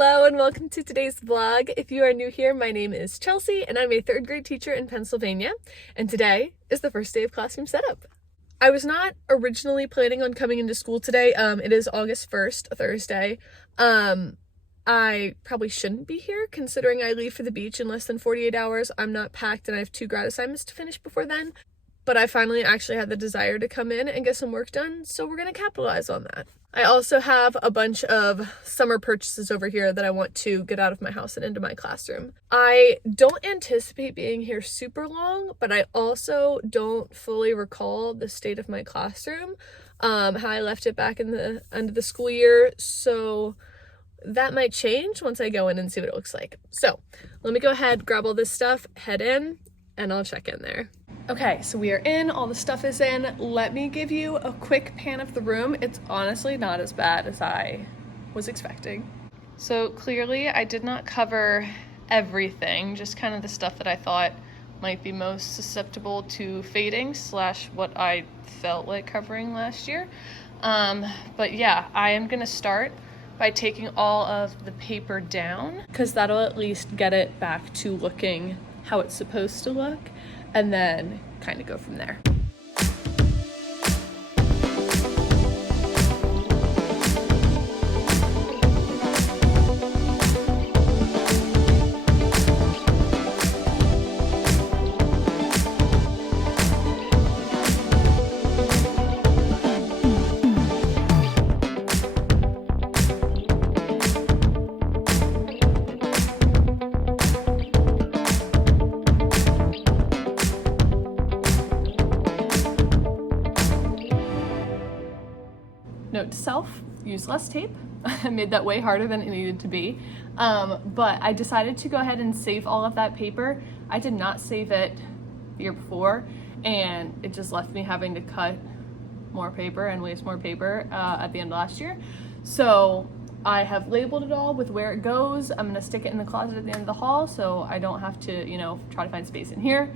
Hello and welcome to today's vlog. If you are new here, my name is Chelsea and I'm a third grade teacher in Pennsylvania, and today is the first day of classroom setup. I was not originally planning on coming into school today. It is August 1st, Thursday. I probably shouldn't be here considering I leave for the beach in less than 48 hours. I'm not packed and I have 2 grad assignments to finish before then, but I finally actually had the desire to come in and get some work done, so we're gonna capitalize on that. I also have a bunch of summer purchases over here that I want to get out of my house and into my classroom. I don't anticipate being here super long, but I also don't fully recall the state of my classroom, how I left it back in the end of the school year, so that might change once I go in and see what it looks like. So let me go ahead, grab all this stuff, head in, and I'll check in there. Okay, so we are in, all the stuff is in. Let me give you a quick pan of the room. It's honestly not as bad as I was expecting. So clearly I did not cover everything, just kind of the stuff that I thought might be most susceptible to fading / what I felt like covering last year. But yeah, I am gonna start by taking all of the paper down because that'll at least get it back to looking how it's supposed to look, and then kind of go from there. Note to self, use less tape. I made that way harder than it needed to be. But I decided to go ahead and save all of that paper. I did not save it the year before, and it just left me having to cut more paper and waste more paper at the end of last year. So I have labeled it all with where it goes. I'm gonna stick it in the closet at the end of the hall so I don't have to, try to find space in here.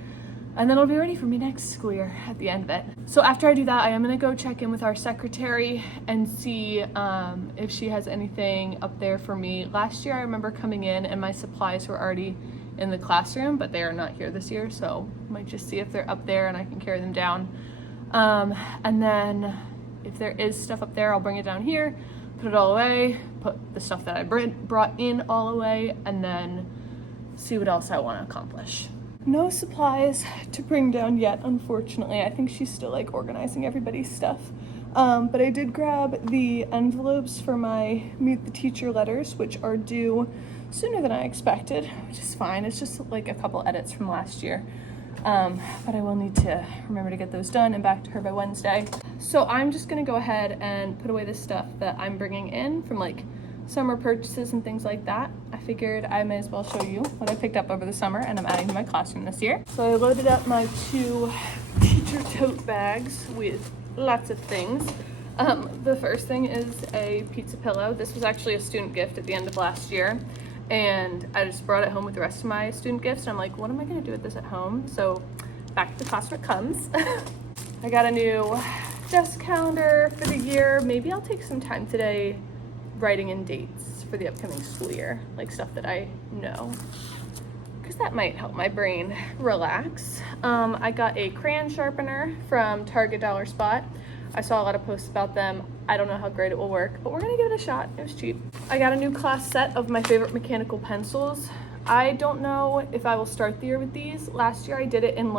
And then it'll be ready for me next school year at the end of it. So after I do that, I am gonna go check in with our secretary and see if she has anything up there for me. Last year I remember coming in and my supplies were already in the classroom, but they are not here this year, so I might just see if they're up there and I can carry them down. And then if there is stuff up there, I'll bring it down here, put it all away, put the stuff that I brought in all away, and then see what else I wanna accomplish. No supplies to bring down yet, unfortunately. I think she's still organizing everybody's stuff. But I did grab the envelopes for my Meet the Teacher letters, which are due sooner than I expected, which is fine. It's just a couple edits from last year. But I will need to remember to get those done and back to her by Wednesday. So I'm just gonna go ahead and put away the stuff that I'm bringing in from summer purchases and things like that. I figured I might as well show you what I picked up over the summer and I'm adding to my classroom this year. So I loaded up my 2 teacher tote bags with lots of things. The first thing is a pizza pillow. This was actually a student gift at the end of last year, and I just brought it home with the rest of my student gifts, and I'm like, what am I gonna do with this at home? So back to the classroom it comes. I got a new desk calendar for the year. Maybe I'll take some time today writing in dates for the upcoming school year, stuff that I know, because that might help my brain relax. I got a crayon sharpener from Target Dollar Spot. I saw a lot of posts about them. I don't know how great it will work, but we're gonna give it a shot. It was cheap. I got a new class set of my favorite mechanical pencils. I don't know if I will start the year with these. Last year I did it in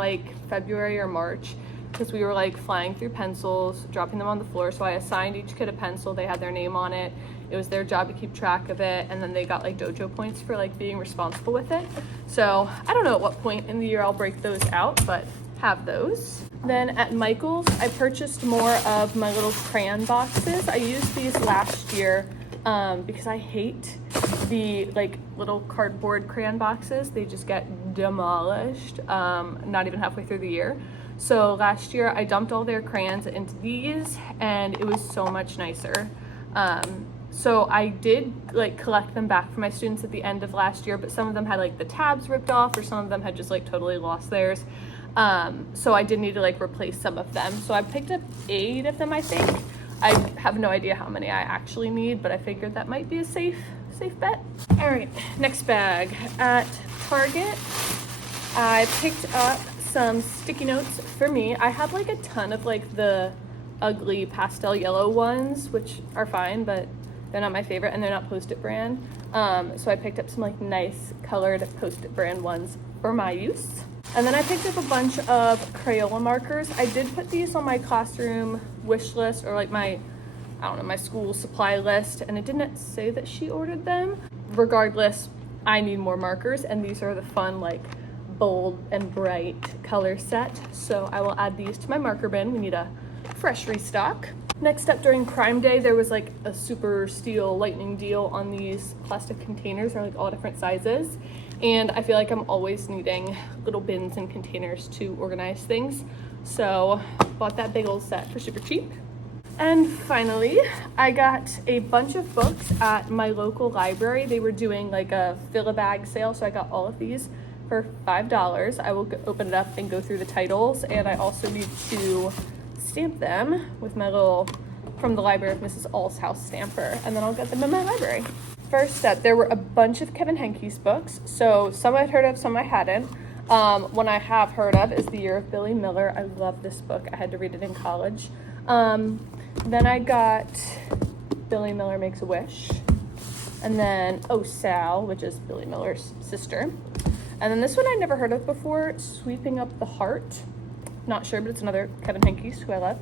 February or March, because we were flying through pencils, dropping them on the floor. So I assigned each kid a pencil. They had their name on it. It was their job to keep track of it. And then they got dojo points for being responsible with it. So I don't know at what point in the year I'll break those out, but have those. Then at Michael's, I purchased more of my little crayon boxes. I used these last year because I hate the little cardboard crayon boxes. They just get demolished, not even halfway through the year. So last year I dumped all their crayons into these and it was so much nicer. So I did collect them back for my students at the end of last year, but some of them had the tabs ripped off, or some of them had just totally lost theirs. So I did need to replace some of them. So I picked up 8 of them, I think. I have no idea how many I actually need, but I figured that might be a safe safe bet. All right, next bag. At Target, I picked up some sticky notes for me. I have like a ton of like the ugly pastel yellow ones, which are fine, but they're not my favorite and they're not Post-it brand. So I picked up some like nice colored Post-it brand ones for my use. And then I picked up a bunch of Crayola markers. I did put these on my classroom wish list, or like my, I don't know, my school supply list, and it didn't say that she ordered them. Regardless, I need more markers, and these are the fun, like bold and bright color set. So I will add these to my marker bin. We need a fresh restock. Next up, during Prime Day, there was like a super steal lightning deal on these plastic containers. They're like all different sizes. And I feel like I'm always needing little bins and containers to organize things. So bought that big old set for super cheap. And finally, I got a bunch of books at my local library. They were doing like a fill-a-bag sale, so I got all of these for $5. I will open it up and go through the titles, and I also need to stamp them with my little From the Library of Mrs. All's House stamper, and then I'll get them in my library. First up, there were a bunch of Kevin Henke's books. So some I'd heard of, some I hadn't. One I have heard of is The Year of Billy Miller. I love this book. I had to read it in college. Then I got Billy Miller Makes a Wish. And then Oh Sal, which is Billy Miller's sister. And then this one I never heard of before, Sweeping Up the Heart. Not sure, but it's another Kevin Henke's, who I love.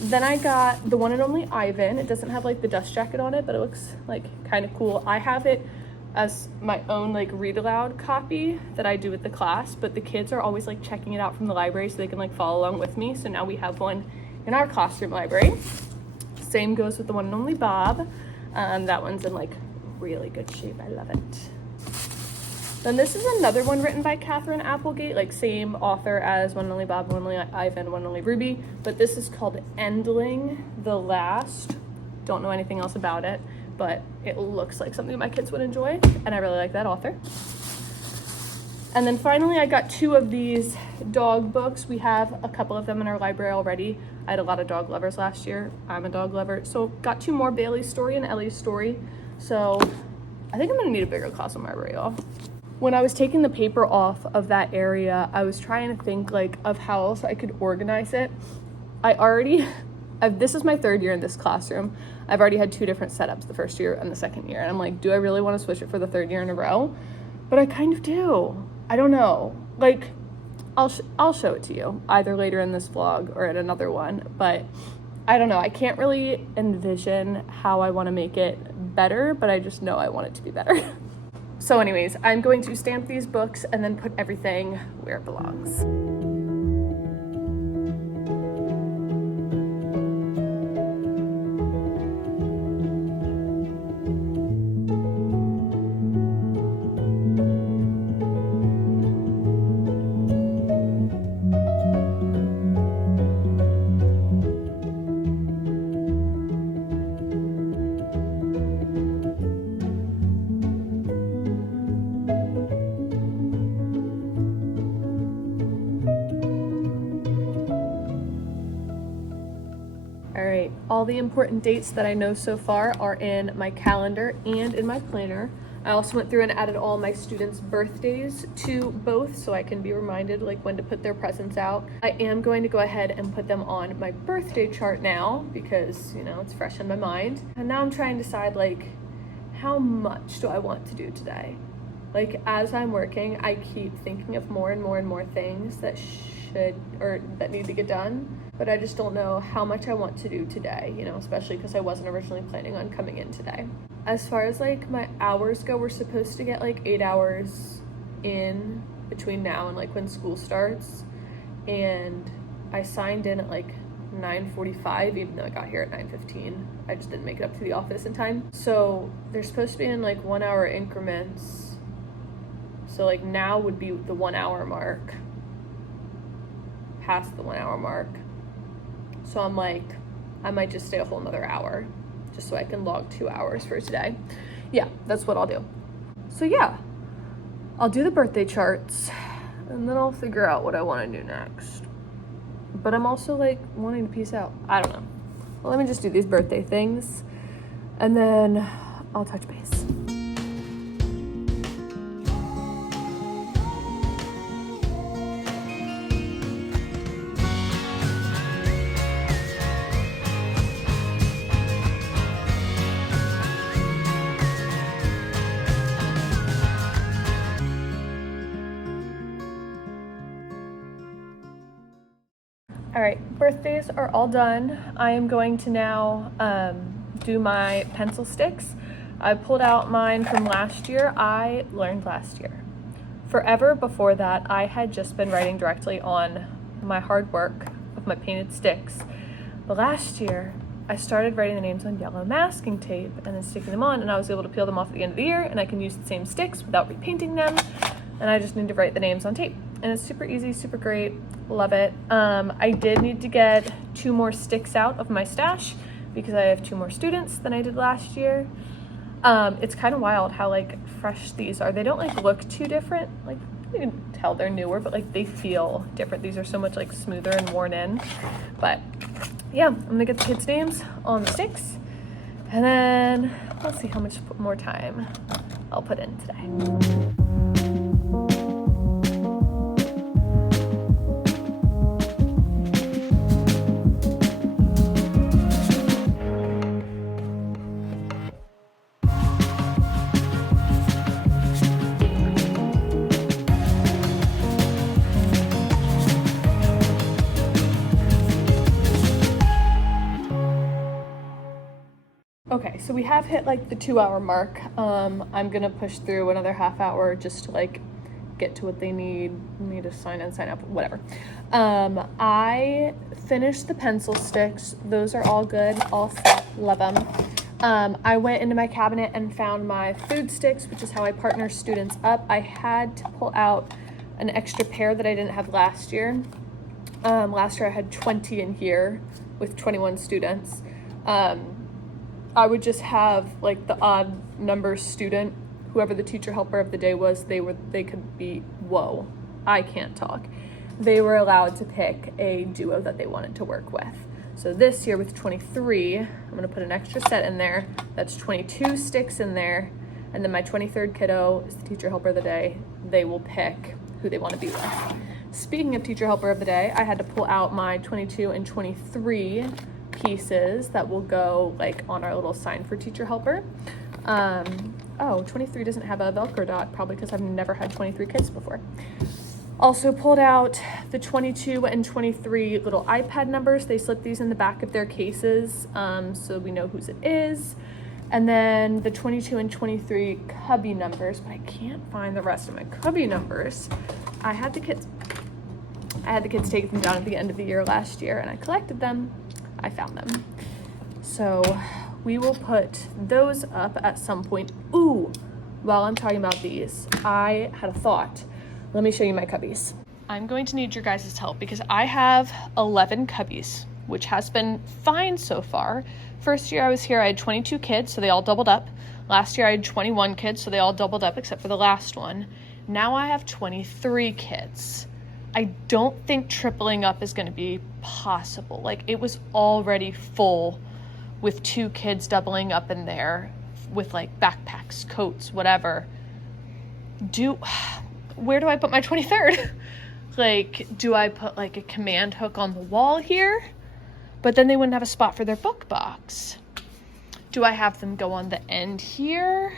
Then I got The One and Only Ivan. It doesn't have like the dust jacket on it, but it looks like kind of cool. I have it as my own like read aloud copy that I do with the class, but the kids are always like checking it out from the library so they can like follow along with me. So now we have one in our classroom library. Same goes with The One and Only Bob. That one's in like really good shape. I love it. Then this is another one written by Catherine Applegate, like same author as One and Only Bob, One and Only Ivan, One and Only Ruby, but this is called Endling the Last. Don't know anything else about it, but it looks like something my kids would enjoy, and I really like that author. And then finally, I got 2 of these dog books. We have a couple of them in our library already. I had a lot of dog lovers last year. I'm a dog lover, so got 2 more, Bailey's Story and Ellie's Story. So I think I'm gonna need a bigger classroom library, y'all. When I was taking the paper off of that area, I was trying to think like of how else I could organize it. This is my 3rd year in this classroom. I've already had 2 different setups, the first year and the second year. And I'm like, do I really want to switch it for the 3rd year in a row? But I kind of do. I don't know. Like, I'll show it to you either later in this vlog or at another one. But I don't know. I can't really envision how I want to make it better, but I just know I want it to be better. So anyways, I'm going to stamp these books and then put everything where it belongs. All the important dates that I know so far are in my calendar and in my planner. I also went through and added all my students' birthdays to both so I can be reminded like when to put their presents out. I am going to go ahead and put them on my birthday chart now because, you know, it's fresh in my mind. And now I'm trying to decide like how much do I want to do today? Like as I'm working, I keep thinking of more and more and more things that that need to get done, but I just don't know how much I want to do today, you know, especially because I wasn't originally planning on coming in today. As far as like my hours go, we're supposed to get like 8 hours in between now and like when school starts, and I signed in at like 9:45 even though I got here at 9:15. I just didn't make it up to the office in time. So they're supposed to be in like 1 hour increments. So like now would be the 1 hour mark, past the 1 hour mark. So I'm like, I might just stay a whole nother hour just so I can log 2 hours for today. Yeah, that's what I'll do. So yeah, I'll do the birthday charts and then I'll figure out what I want to do next. But I'm also like wanting to peace out. I don't know. Well, let me just do these birthday things and then I'll touch base. All right, birthdays are all done. I am going to now do my pencil sticks. I pulled out mine from last year. I learned last year. Forever before that, I had just been writing directly on my hard work of my painted sticks. But last year, I started writing the names on yellow masking tape and then sticking them on, and I was able to peel them off at the end of the year, and I can use the same sticks without repainting them. And I just need to write the names on tape. And it's super easy, super great, love it. I did need to get 2 more sticks out of my stash because I have 2 more students than I did last year. It's kind of wild how like fresh these are. They don't like look too different. Like you can tell they're newer, but like they feel different. These are so much like smoother and worn in. But yeah, I'm gonna get the kids' names on the sticks, and then we'll see how much more time I'll put in today. Okay, so we have hit like the 2-hour mark. I'm gonna push through another half hour just to like get to what they need me to sign in, sign up, whatever. I finished the pencil sticks. Those are all good, all set, love them. I went into my cabinet and found my food sticks, which is how I partner students up. I had to pull out an extra pair that I didn't have last year. Last year I had 20 in here with 21 students. I would just have like the odd number student, whoever the teacher helper of the day was, they could be, whoa, I can't talk. They were allowed to pick a duo that they wanted to work with. So this year with 23, I'm gonna put an extra set in there. That's 22 sticks in there. And then my 23rd kiddo is the teacher helper of the day. They will pick who they wanna be with. Speaking of teacher helper of the day, I had to pull out my 22 and 23 pieces that will go like on our little sign for teacher helper. 23 doesn't have a Velcro dot, probably because I've never had 23 kids before. Also pulled out the 22 and 23 little iPad numbers. They slip these in the back of their cases so we know whose it is. And then the 22 and 23 cubby numbers, but I can't find the rest of my cubby numbers. I had the kids take them down at the end of the year last year, and I collected them. I found them. So we will put those up at some point. Ooh, while I'm talking about these, I had a thought. Let me show you my cubbies. I'm going to need your guys' help because I have 11 cubbies, which has been fine so far. First year I was here, I had 22 kids, so they all doubled up. Last year I had 21 kids, so they all doubled up except for the last one. Now I have 23 kids. I don't think tripling up is going to be possible. Like, it was already full with 2 kids doubling up in there with like backpacks, coats, whatever. Where do I put my 23rd? Like, do I put like a command hook on the wall here? But then they wouldn't have a spot for their book box. Do I have them go on the end here?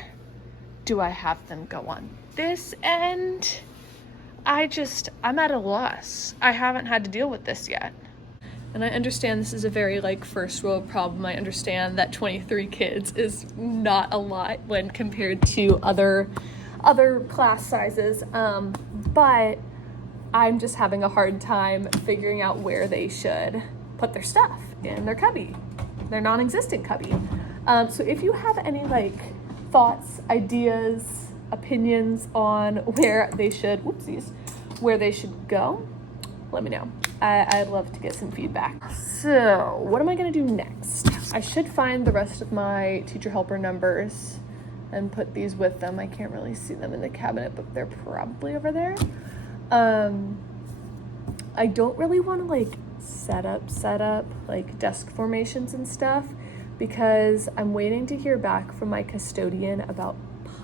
Do I have them go on this end? I'm at a loss. I haven't had to deal with this yet. And I understand this is a very like first world problem. I understand that 23 kids is not a lot when compared to other class sizes. But I'm just having a hard time figuring out where they should put their stuff in their cubby, their non-existent cubby. So if you have any like thoughts, ideas, opinions on where they should go, let me know. I'd love to get some feedback. So what am I gonna do next? I should find the rest of my teacher helper numbers and put these with them. I can't really see them in the cabinet, but they're probably over there. I don't really want to like set up like desk formations and stuff, because I'm waiting to hear back from my custodian about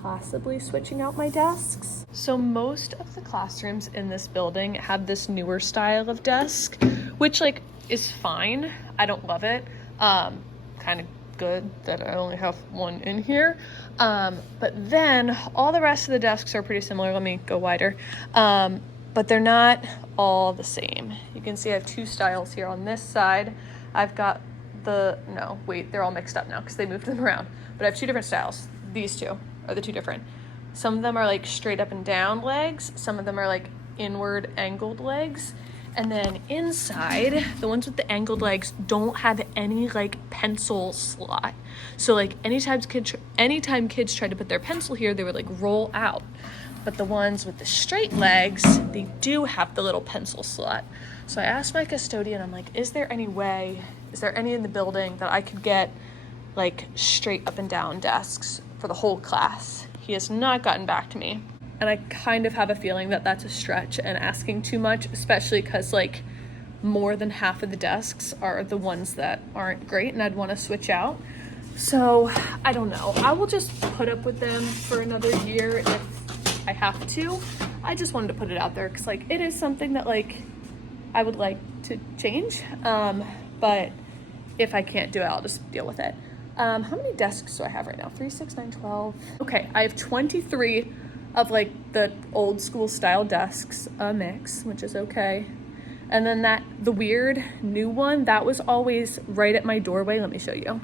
possibly switching out my desks. So most of the classrooms in this building have this newer style of desk, which like is fine. I don't love it. Kind of good that I only have one in here. But then all the rest of the desks are pretty similar. Let me go wider. But they're not all the same. You can see I have two styles here. On this side, I've got they're all mixed up now because they moved them around. But I have two different styles. These two are the two different. Some of them are like straight up and down legs. Some of them are like inward angled legs. And then inside, the ones with the angled legs don't have any like pencil slot. So like anytime kids tried to put their pencil here, they would like roll out. But the ones with the straight legs, they do have the little pencil slot. So I asked my custodian, I'm like, is there any in the building that I could get like straight up and down desks for the whole class? He has not gotten back to me. And I kind of have a feeling that that's a stretch and asking too much, especially because like more than half of the desks are the ones that aren't great and I'd want to switch out. So I don't know. I will just put up with them for another year if I have to. I just wanted to put it out there because like it is something that like I would like to change. But if I can't do it, I'll just deal with it. How many desks do I have right now? 3, 6, 9, 12. Okay, I have 23 of like the old school style desks, a mix, which is okay. And then the weird new one, that was always right at my doorway. Let me show you.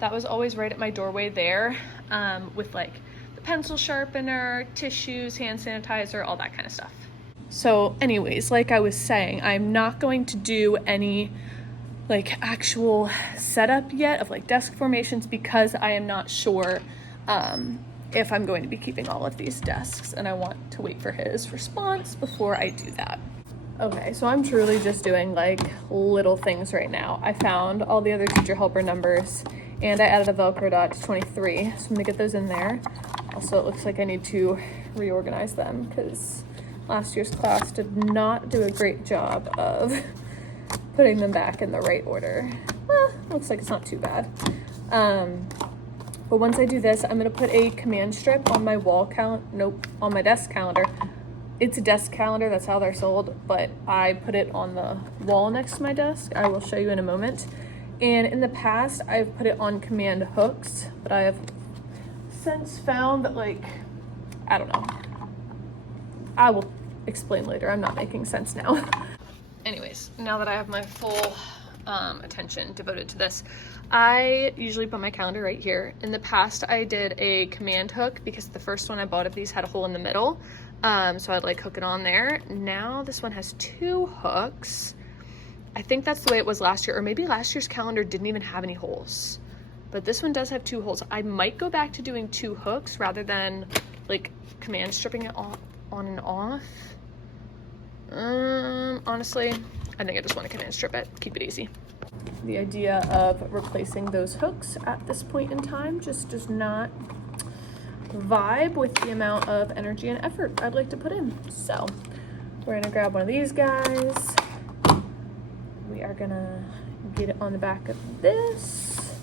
That was always right at my doorway there, with like the pencil sharpener, tissues, hand sanitizer, all that kind of stuff. So anyways, like I was saying, I'm not going to do any like actual setup yet of like desk formations because I am not sure if I'm going to be keeping all of these desks, and I want to wait for his response before I do that. Okay, so I'm truly just doing like little things right now. I found all the other teacher helper numbers and I added a Velcro dot to 23, so I'm gonna get those in there. Also, it looks like I need to reorganize them because last year's class did not do a great job of putting them back in the right order. Well, looks like it's not too bad. But once I do this, I'm gonna put a command strip on my on my desk calendar. It's a desk calendar, that's how they're sold, but I put it on the wall next to my desk. I will show you in a moment. And in the past, I've put it on command hooks, but I have since found that like, I don't know. I will explain later, I'm not making sense now. Anyways, now that I have my full attention devoted to this, I usually put my calendar right here. In the past, I did a command hook because the first one I bought of these had a hole in the middle. So I'd like hook it on there. Now this one has 2 hooks. I think that's the way it was last year, or maybe last year's calendar didn't even have any holes. But this one does have 2 holes. I might go back to doing 2 hooks rather than like command stripping it on and off. Honestly, I think I just want to command strip it, keep it easy. The idea of replacing those hooks at this point in time just does not vibe with the amount of energy and effort I'd like to put in. So we're gonna grab one of these guys. We are gonna get it on the back of this.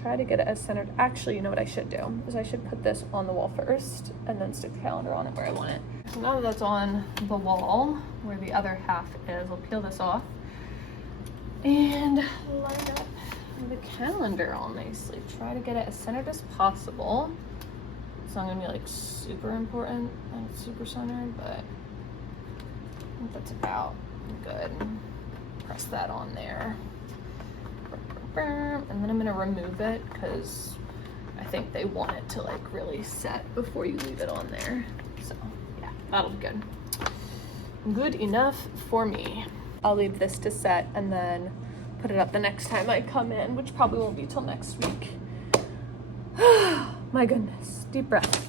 Try to get it as centered. Actually, you know what I should do is I should put this on the wall first and then stick the calendar on it where I want it. So now that that's on the wall where the other half is, I'll peel this off and line up the calendar all nicely. Try to get it as centered as possible. It's not gonna be like super important and super centered, but I think that's about good. Press that on there. And then I'm gonna remove it because I think they want it to like really set before you leave it on there. So yeah, that'll be good. Good enough for me. I'll leave this to set and then put it up the next time I come in, which probably won't be till next week. My goodness, deep breath.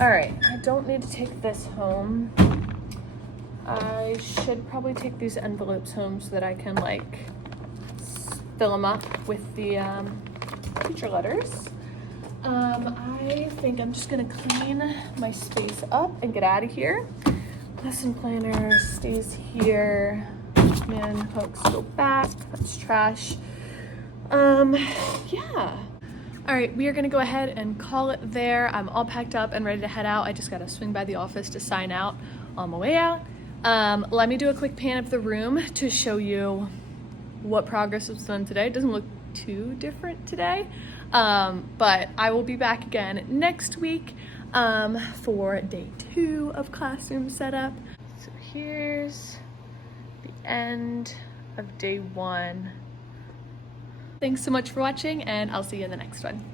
All right, I don't need to take this home. I should probably take these envelopes home so that I can like fill them up with the teacher letters. I think I'm just gonna clean my space up and get out of here. Lesson planner stays here. Man, hooks go back, that's trash. Yeah. All right, we are gonna go ahead and call it there. I'm all packed up and ready to head out. I just gotta swing by the office to sign out on my way out. Let me do a quick pan of the room to show you what progress was done today. It doesn't look too different today, but I will be back again next week for day 2 of classroom setup. So here's the end of day 1. Thanks so much for watching, and I'll see you in the next one.